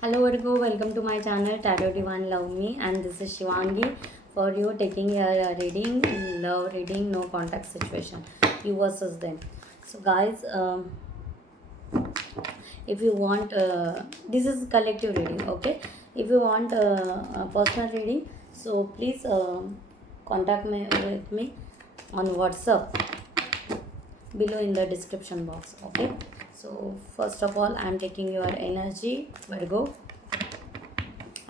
Hello Virgo, welcome to my channel Tarot Divine Love Me, and this is Shivangi for you taking your reading, love reading, no contact situation, you versus them. So guys, if you want, this is collective reading, okay? If you want a personal reading, so please contact me with me on WhatsApp below in the description box, okay? So first of all, I am taking your energy, Virgo.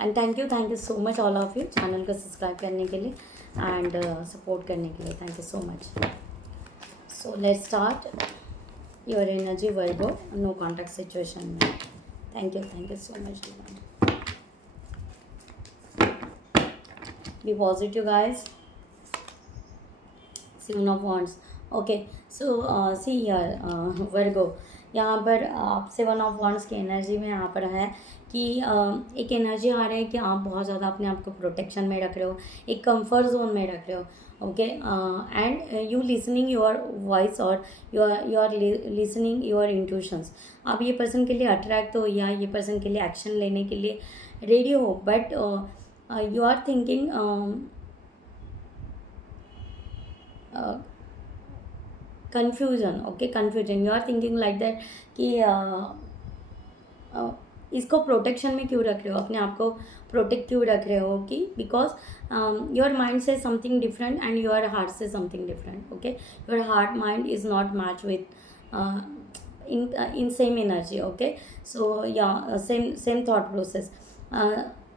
And thank you so much all of you channel को subscribe करने के लिए and support करने के लिए thank you so much. So let's start your energy Virgo no contact situation में. Thank you so much. Be positive guys. Seven of wands. Okay so see here Virgo, यहाँ पर आप सेवन ऑफ वॉन्ड्स की energy में यहाँ पर है कि एक एनर्जी आ रही है कि आप बहुत ज़्यादा अपने आप को प्रोटेक्शन में रख रहे हो, एक कंफर्ट जोन में रख रहे हो. Okay and you listening your voice और you are listening your intuitions. आप ये पर्सन के लिए अट्रैक्ट हो या ये पर्सन के लिए एक्शन लेने के लिए रेडी हो, but you are thinking confusion. Okay confusion, you are thinking like that कि इसको प्रोटेक्शन में क्यों रख रहे हो, अपने आप को प्रोटेक्ट क्यों रख रहे हो कि बिकॉज योर माइंड से something different and your heart से something different. Okay your heart mind is not match with in same energy. Okay so या सेम थॉट प्रोसेस.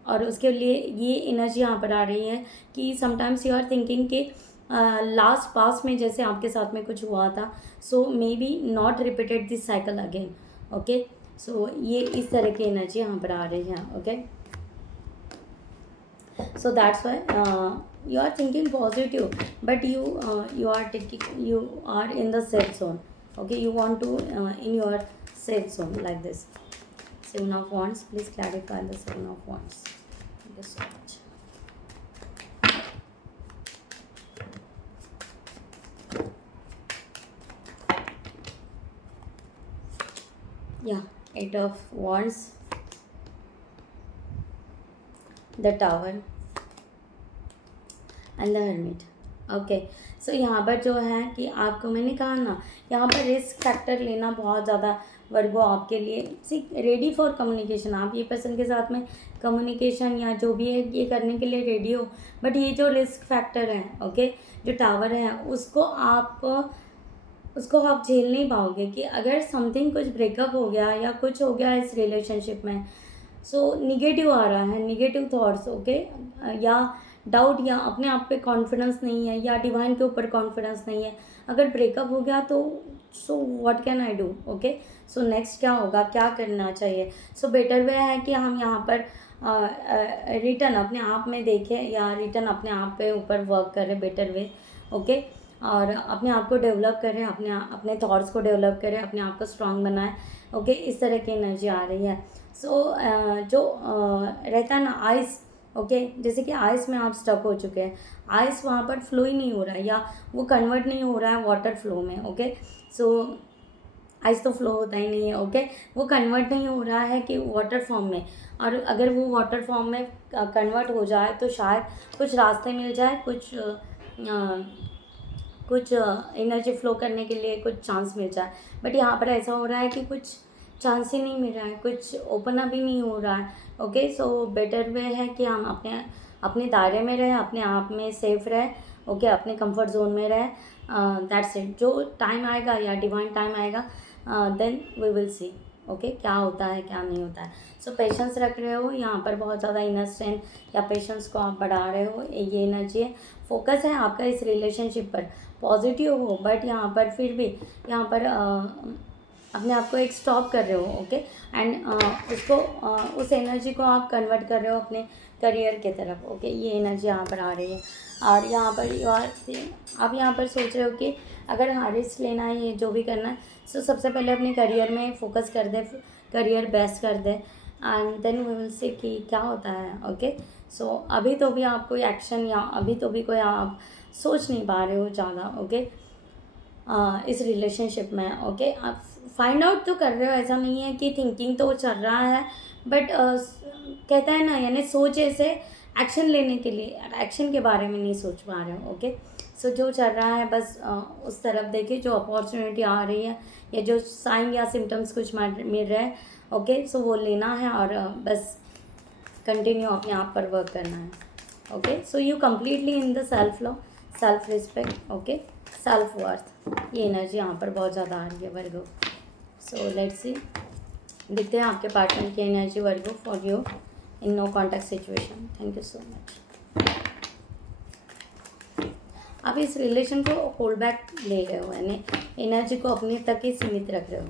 और उसके लिए ये एनर्जी यहाँ पर आ रही है कि समटाइम्स यू आर थिंकिंग कि लास्ट पास में जैसे आपके साथ में कुछ हुआ था, so may be not repeated this cycle again. Okay so ये इस तरह की एनर्जी यहाँ पर आ रही है. Okay so that's why you are thinking positive, but you are in the safe zone. Okay, you want to in your safe zone like this. Seven of Wands, please clarify the Seven of Wands. Thank you so much. Yeah, Eight of Wands, the Tower and the hermit. Okay so यहाँ पर जो है कि आपको मैंने कहा ना, यहाँ पर रिस्क फैक्टर लेना बहुत ज़्यादा वर्गो आपके लिए सी रेडी फॉर कम्युनिकेशन. आप ये पर्सन के साथ में कम्युनिकेशन या जो भी है ये करने के लिए रेडी हो, बट ये जो रिस्क फैक्टर है, ओके जो टावर है उसको आप झेल नहीं पाओगे कि अगर समथिंग कुछ ब्रेकअप हो गया या कुछ हो गया इस रिलेशनशिप में, सो निगेटिव आ रहा है, निगेटिव थॉट्स. ओके या डाउट या अपने आप पे कॉन्फिडेंस नहीं है या डिवाइन के ऊपर कॉन्फिडेंस नहीं है. अगर ब्रेकअप हो गया तो so what can I do. Okay so next क्या होगा, क्या करना चाहिए. सो बेटर वे है कि हम यहाँ पर रिटर्न अपने आप में देखें या रिटर्न अपने आप पे ऊपर वर्क करें. बेटर वे ओके और अपने आप को डेवलप करें, अपने थॉट्स को डेवलप करें, अपने आप को स्ट्रांग बनाएं. ओके इस तरह की एनर्जी आ रही है. सो जो रहता है ना आइस, ओके जैसे कि आइस में आप स्टक हो चुके हैं, आइस वहाँ पर फ्लो ही नहीं हो रहा है या वो कन्वर्ट नहीं हो रहा है वाटर फ्लो में. ओके सो आइस तो फ्लो होता ही नहीं है. ओके वो कन्वर्ट नहीं हो रहा है कि वाटर फॉर्म में, और अगर वो वाटर फॉर्म में कन्वर्ट हो जाए तो शायद कुछ रास्ते मिल जाए, कुछ एनर्जी फ्लो करने के लिए कुछ चांस मिल जाए. बट यहाँ पर ऐसा हो रहा है कि कुछ चांस ही नहीं मिल रहा है, कुछ ओपन अप ही नहीं हो रहा है. ओके सो बेटर वे है कि हम अपने दायरे में रहें, अपने आप में सेफ रहें. ओके अपने कंफर्ट जोन में रहें. That's it. जो टाइम आएगा या डिवाइन टाइम आएगा then we will see. Okay क्या होता है क्या नहीं होता है. सो पेशेंस रख रहे हो यहाँ पर, बहुत ज़्यादा इनर स्ट्रेंथ या पेशेंस को आप बढ़ा रहे हो, ये एनर्जी है. फोकस है आपका इस रिलेशनशिप पर, पॉजिटिव हो, बट यहाँ पर फिर भी यहाँ पर अपने आप को एक स्टॉप कर रहे हो. ओके एंड उसको उस एनर्जी को आप कन्वर्ट कर रहे हो अपने करियर के तरफ. ओके ये एनर्जी यहाँ पर आ रही है. और यहाँ पर आप यहाँ पर सोच रहे हो कि अगर रिस्क लेना है, ये जो भी करना है, सो सबसे पहले अपने करियर में फोकस कर दे, करियर बेस्ट कर दे and then we will see कि क्या होता है. ओके सो अभी तो भी आप कोई एक्शन या अभी तो भी कोई आप सोच नहीं पा रहे हो ज़्यादा. ओके इस रिलेशनशिप में. ओके आप फाइंड आउट तो कर रहे हो, ऐसा नहीं है कि थिंकिंग तो चल रहा है, बट कहता है ना, यानी सोच ऐसे एक्शन लेने के लिए, एक्शन के बारे में नहीं सोच पा रहे हो। ओके, सो जो चल रहा है बस उस तरफ देखिए, जो अपॉर्चुनिटी आ रही है या जो साइन या सिम्टम्स कुछ मिल रहे हैं, ओके, सो वो लेना है और बस कंटिन्यू अपने आप पर वर्क करना है। Okay, so you completely in the self love, self respect, okay, self worth, ये एनर्जी यहाँ पर बहुत ज़्यादा आ रही है वर्गो। सो लेट्स सी, देखते हैं आपके पार्टनर की energy Virgo for you in no contact situation. Thank you so much. आप इस रिलेशन को होल्ड बैक ले रहे हो, यानी एनर्जी को अपने तक ही सीमित रख रहे हो।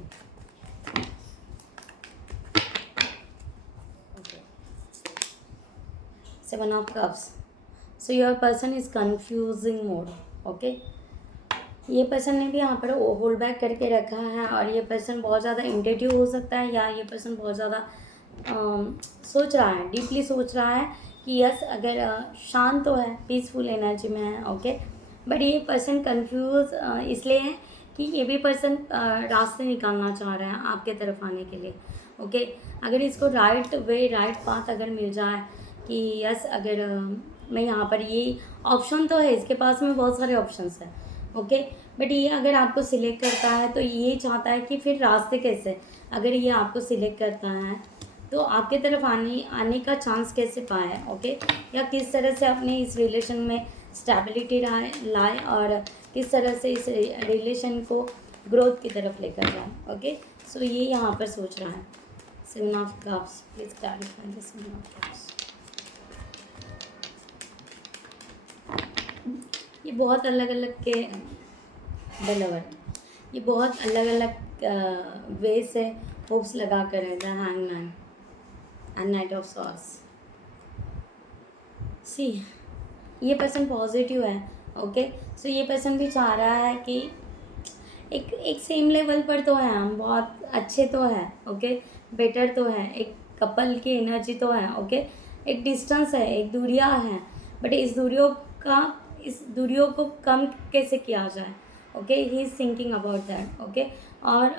Seven of cups, so your person is confusing mode. Okay, ये पर्सन ने भी यहाँ पर होल्ड बैक करके रखा है और ये पर्सन बहुत ज़्यादा इंटेटिव हो सकता है, या ये पर्सन बहुत ज़्यादा सोच रहा है, डीपली सोच रहा है कि यस, अगर शांत तो है, पीसफुल एनर्जी में है। ओके, बट ये पर्सन कंफ्यूज इसलिए है कि ये भी पर्सन रास्ते निकालना चाह रहा है आपके तरफ आने के लिए। ओके, अगर इसको राइट वे, राइट पाथ अगर मिल जाए कि यस, अगर मैं यहाँ पर, ये ऑप्शन तो है इसके पास में, बहुत सारे ऑप्शंस हैं। ओके, बट ये अगर आपको सिलेक्ट करता है तो ये चाहता है कि फिर रास्ते कैसे, अगर ये आपको सिलेक्ट करता है तो आपके तरफ आने का चांस कैसे पाए। ओके, या किस तरह से अपने इस रिलेशन में स्टेबिलिटी लाए और किस तरह से इस रिलेशन को ग्रोथ की तरफ लेकर जाए। ओके, सो ये यहाँ पर सोच रहा है। Seven of cups, please clarify the seven of cups. ये बहुत अलग अलग के बलवर, ये बहुत अलग अलग वे से होप्स लगा कर है। The hangman and knight of swords. See, ये पर्सन पॉजिटिव है। ओके, सो ये पर्सन भी चाह रहा है कि एक सेम लेवल पर तो है, हम बहुत अच्छे तो है। ओके, बेटर तो है, एक कपल की एनर्जी तो है। ओके, एक डिस्टेंस है, एक दूरियां हैं, बट इस दूरियों को कम कैसे किया जाए। Okay, he is thinking about that. Okay, और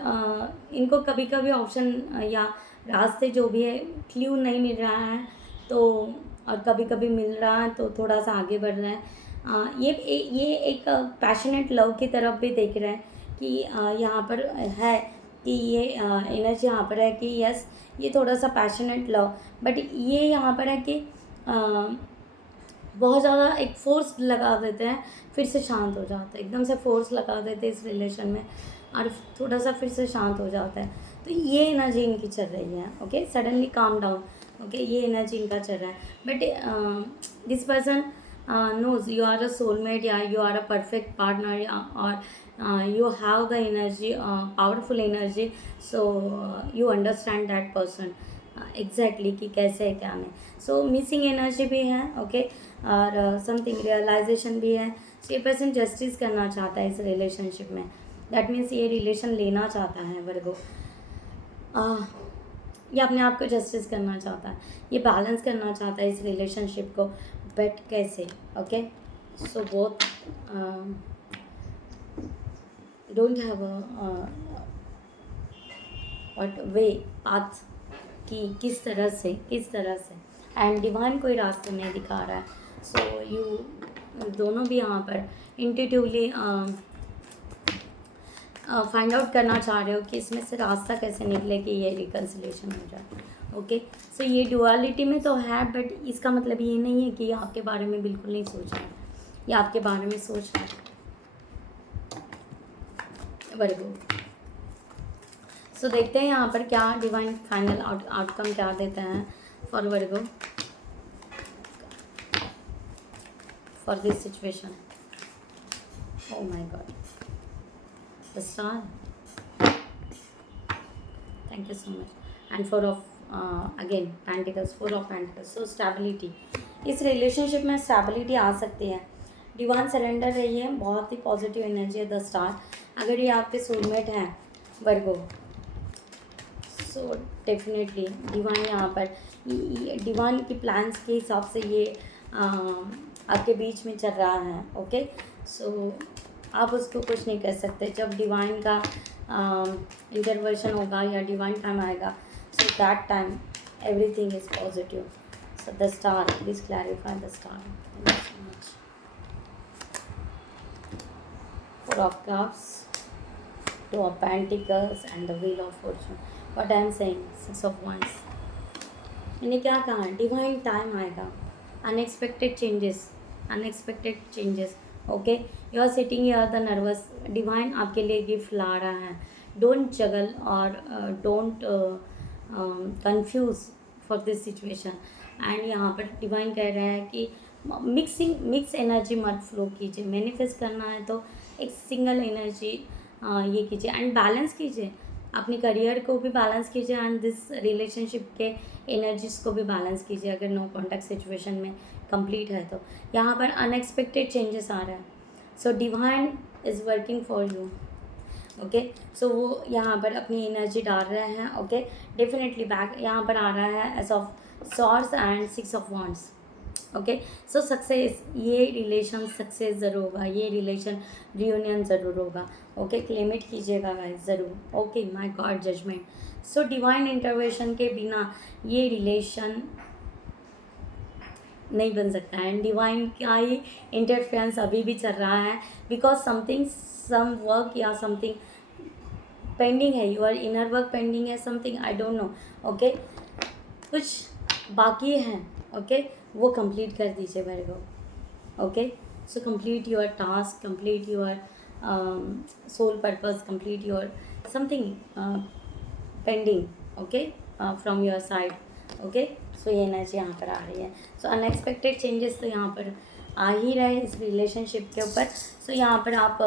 इनको कभी कभी ऑप्शन या रास्ते जो भी है, क्ल्यू नहीं मिल रहा है तो, और कभी कभी मिल रहा है तो थोड़ा सा आगे बढ़ रहा है। ये एक पैशनेट लव की तरफ भी देख रहे हैं कि यहाँ पर है कि ये एनर्जी यहाँ पर है कि यस, ये थोड़ा सा पैशनेट लव, बट ये यहाँ पर है कि बहुत ज़्यादा एक फोर्स लगा देते हैं, फिर से शांत हो जाता है, एकदम से फोर्स लगा देते हैं इस रिलेशन में और थोड़ा सा फिर से शांत हो जाता है। तो ये एनर्जी इनकी चल रही है। Okay, suddenly calm down. Okay, ये एनर्जी इनका चल रहा है, but this person knows you are a soulmate, या you are a perfect partner, or you have the energy, powerful energy, so you understand that person exactly कि कैसे है क्या नहीं। सो मिसिंग एनर्जी भी है। ओके, और समथिंग रियलाइजेशन भी है। सो ये पर्सन जस्टिस करना चाहता है इस रिलेशनशिप में, दैट मीन्स ये रिलेशन लेना चाहता है वर्गो, ये अपने आप को जस्टिस करना चाहता है, ये बैलेंस करना चाहता है इस रिलेशनशिप को, बट कैसे। Okay, so both don't have what way path कि किस तरह से एंड डिवाइन कोई रास्ता नहीं दिखा रहा है। सो यू दोनों भी यहाँ पर इंट्यूटिवली फाइंड आउट करना चाह रहे हो कि इसमें से रास्ता कैसे निकले कि ये रिकन्सिलेशन हो जाए। ओके, सो ये डुअलिटी में तो है, बट इसका मतलब ये नहीं है कि ये आपके बारे में बिल्कुल नहीं सोच रहा है, ये आपके बारे में सोच रहा है वर्गो। सो देखते हैं यहाँ पर क्या डिवाइन फाइनल आउटकम क्या देते हैं for Virgo, for this situation. Oh my God, the star, thank you so much. And four of again pentacles, four of pentacles. So stability, इस रिलेशनशिप में स्टेबिलिटी आ सकती है। डिवाइन सरेंडर रही है, बहुत ही पॉजिटिव एनर्जी है द स्टार। अगर ये आपके सोलमेट हैं वर्गो, सो डेफिनेटली डिवाइन यहाँ पर डिवाइन की प्लान्स के हिसाब से ये आपके बीच में चल रहा है। ओके, सो आप उसको कुछ नहीं कर सकते। जब डिवाइन का इंटरवेंशन होगा या डिवाइन टाइम आएगा, so that time everything is positive. So the star, please clarify the star. Thank you so much. Four of Cups, Two of Pentacles and the Wheel of Fortune. What I am saying, Six of Wands. मैंने क्या कहा, divine time आएगा, unexpected changes. Okay, you are sitting here the nervous. Divine आपके लिए gift ला रहा है. Don't juggle और don't confuse for this situation. And यहाँ पर डिवाइन कह रहा है कि मिक्स एनर्जी मत फ्लो कीजिए. मैनिफेस्ट करना है तो एक सिंगल एनर्जी ये कीजिए एंड बैलेंस कीजिए. अपने करियर को भी बैलेंस कीजिए एंड दिस रिलेशनशिप के एनर्जीज को भी बैलेंस कीजिए. अगर नो कॉन्टैक्ट सिचुएशन में कंप्लीट है तो यहाँ पर अनएक्सपेक्टेड चेंजेस आ रहा है. So divine is working for you. Okay, so वो यहाँ पर अपनी एनर्जी डाल रहे हैं. ओके, डेफिनेटली बैक यहाँ पर आ रहा है ace of swords and six of wands. Okay, so success, ये रिलेशन सक्सेस ज़रूर होगा, ये रिलेशन रियूनियन ज़रूर होगा. ओके, क्लेम इट कीजिएगा गाइस ज़रूर. Okay, my god judgement. So divine intervention के बिना ये रिलेशन नहीं बन सकता है. एंड डिवाइन का ही इंटरफेरेंस अभी भी चल रहा है बिकॉज समथिंग सम वर्क या समथिंग पेंडिंग है. योर इनर वर्क पेंडिंग है, something I don't know. Okay, कुछ बाकी है. ओके, वो कंप्लीट कर दीजिए मेरे को. Okay, so complete your task, complete your soul purpose, complete your something pending. Okay, from your side. Okay, so ये एनर्जी यहाँ पर आ रही है. सो अनएक्सपेक्टेड चेंजेस तो यहाँ पर आ ही रहे इस रिलेशनशिप के ऊपर. सो यहाँ पर आप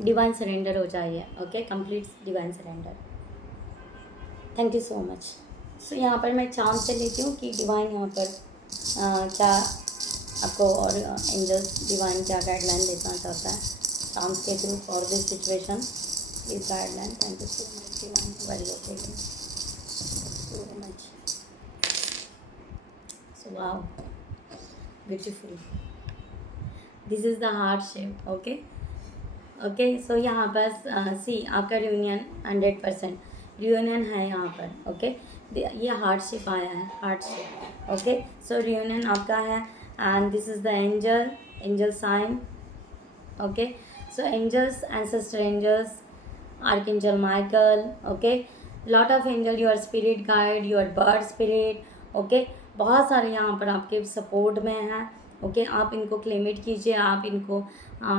डिवाइन सरेंडर हो जाइए. Okay, complete divine surrender. Thank you so much. So यहाँ पर मैं चांद से लेती हूँ कि डिवाइन यहाँ पर क्या आपको और एंजल्स डिवाइन क्या गाइडलाइन देना चाहता है चांद के through for this situation. Please guideline. Thank you so much divine. Very okay so much. So wow, beautiful. This is the heart shape. Okay, okay, so यहाँ पर सी आपका रियूनियन 100% रियूनियन है यहाँ पर. ओके, ये हार्ट शेप आया है, heart shape. Okay, so reunion आपका है and this is the angel sign. Okay, so angels, ancestor angels, archangel Michael. Okay, lot of angel, your spirit guide, your bird spirit. Okay, बहुत सारे यहाँ पर आपके support में हैं. ओके, आप इनको क्लेमिट कीजिए, आप इनको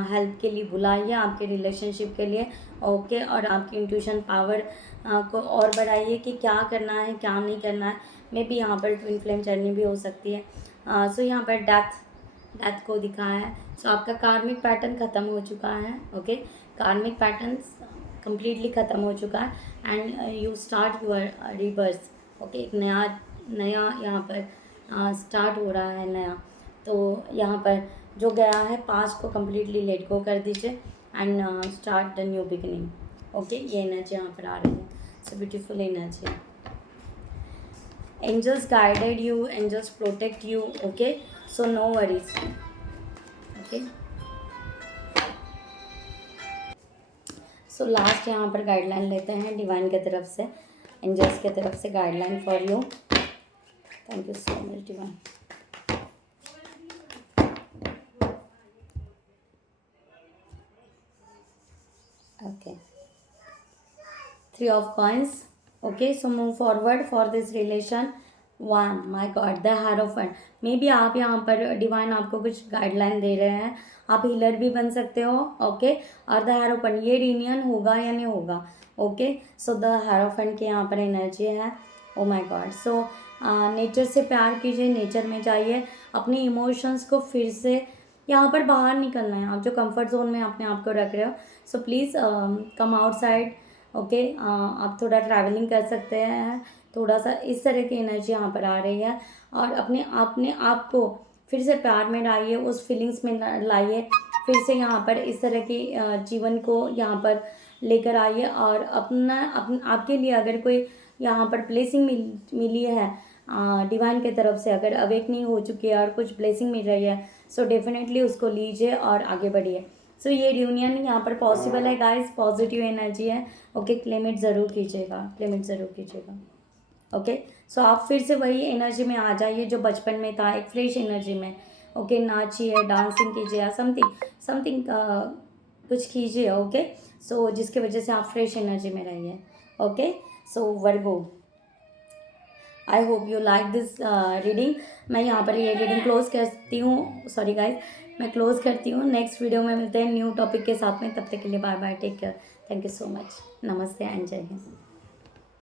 हेल्प के लिए बुलाइए आपके रिलेशनशिप के लिए. ओके, और आपकी इंट्यूशन पावर को और बढ़ाइए कि क्या करना है क्या नहीं करना है. मे बी यहाँ पर ट्विन फ्लेम जर्नी भी हो सकती है. सो यहाँ पर डेथ को दिखाया है. सो आपका कार्मिक पैटर्न ख़त्म हो चुका है. ओके, कार्मिक पैटर्न कम्प्लीटली ख़त्म हो चुका है and you start your rebirth. Okay, एक नया यहाँ पर स्टार्ट हो रहा है नया. तो यहाँ पर जो गया है पास्ट को कम्प्लीटली लेट गो कर दीजिए and start the new beginning. Okay, ये एनर्जी यहाँ पर आ रही है. So beautiful energy. Angels guided you, angels protect you. Okay, so no worries. Okay, so last यहाँ पर गाइडलाइन लेते हैं डिवाइन की तरफ से, एंजल्स की तरफ से guideline for you. Thank you so much divine. Okay, 3 of coins. Okay, so move forward for this relation. 1, my God, the Hierophant. May be आप यहाँ पर डिवाइन आपको कुछ गाइडलाइन दे रहे हैं. आप हीलर भी बन सकते हो. ओके, और द Hierophant, ये रियूनियन होगा या नहीं होगा. ओके, सो द Hierophant की यहाँ पर एनर्जी है. ओ माई गॉड. सो नेचर से प्यार कीजिए, नेचर में जाइए, अपने इमोशंस को फिर से यहाँ पर बाहर निकलना है. आप जो कंफर्ट जोन में अपने आप को रख रहे हो, so please come outside. Okay, आप थोड़ा ट्रैवलिंग कर सकते हैं. थोड़ा सा इस तरह की एनर्जी यहाँ पर आ रही है और अपने आप को फिर से प्यार में लाइए, उस फीलिंग्स में लाइए. फिर से यहाँ पर इस तरह की जीवन को यहाँ पर लेकर आइए और आपके लिए अगर कोई यहाँ पर ब्लेसिंग मिली है डिवाइन की तरफ से, अगर अवेकनिंग हो चुकी है और कुछ ब्लेसिंग मिल रही है, सो डेफिनेटली उसको लीजिए और आगे बढ़िए. सो ये रियूनियन यहाँ पर पॉसिबल है गाइस. पॉजिटिव एनर्जी है. ओके, क्लेम इट ज़रूर कीजिएगा, क्लेम इट ज़रूर कीजिएगा. ओके। सो आप फिर से वही एनर्जी में आ जाइए जो बचपन में था, एक फ्रेश एनर्जी में। ओके, नाचिए, डांसिंग कीजिए या समथिंग समथिंग कुछ कीजिए। ओके, सो जिसकी वजह से आप फ्रेश एनर्जी में रहिए। Okay, so Virgo, I hope you like this reading. मैं यहाँ पर ये रीडिंग क्लोज करती हूँ, सॉरी गाइज, मैं क्लोज करती हूँ। नेक्स्ट वीडियो में मिलते हैं न्यू टॉपिक के साथ में, तब तक के लिए bye bye, take care, thank you so much, नमस्ते एंड जय हिंद।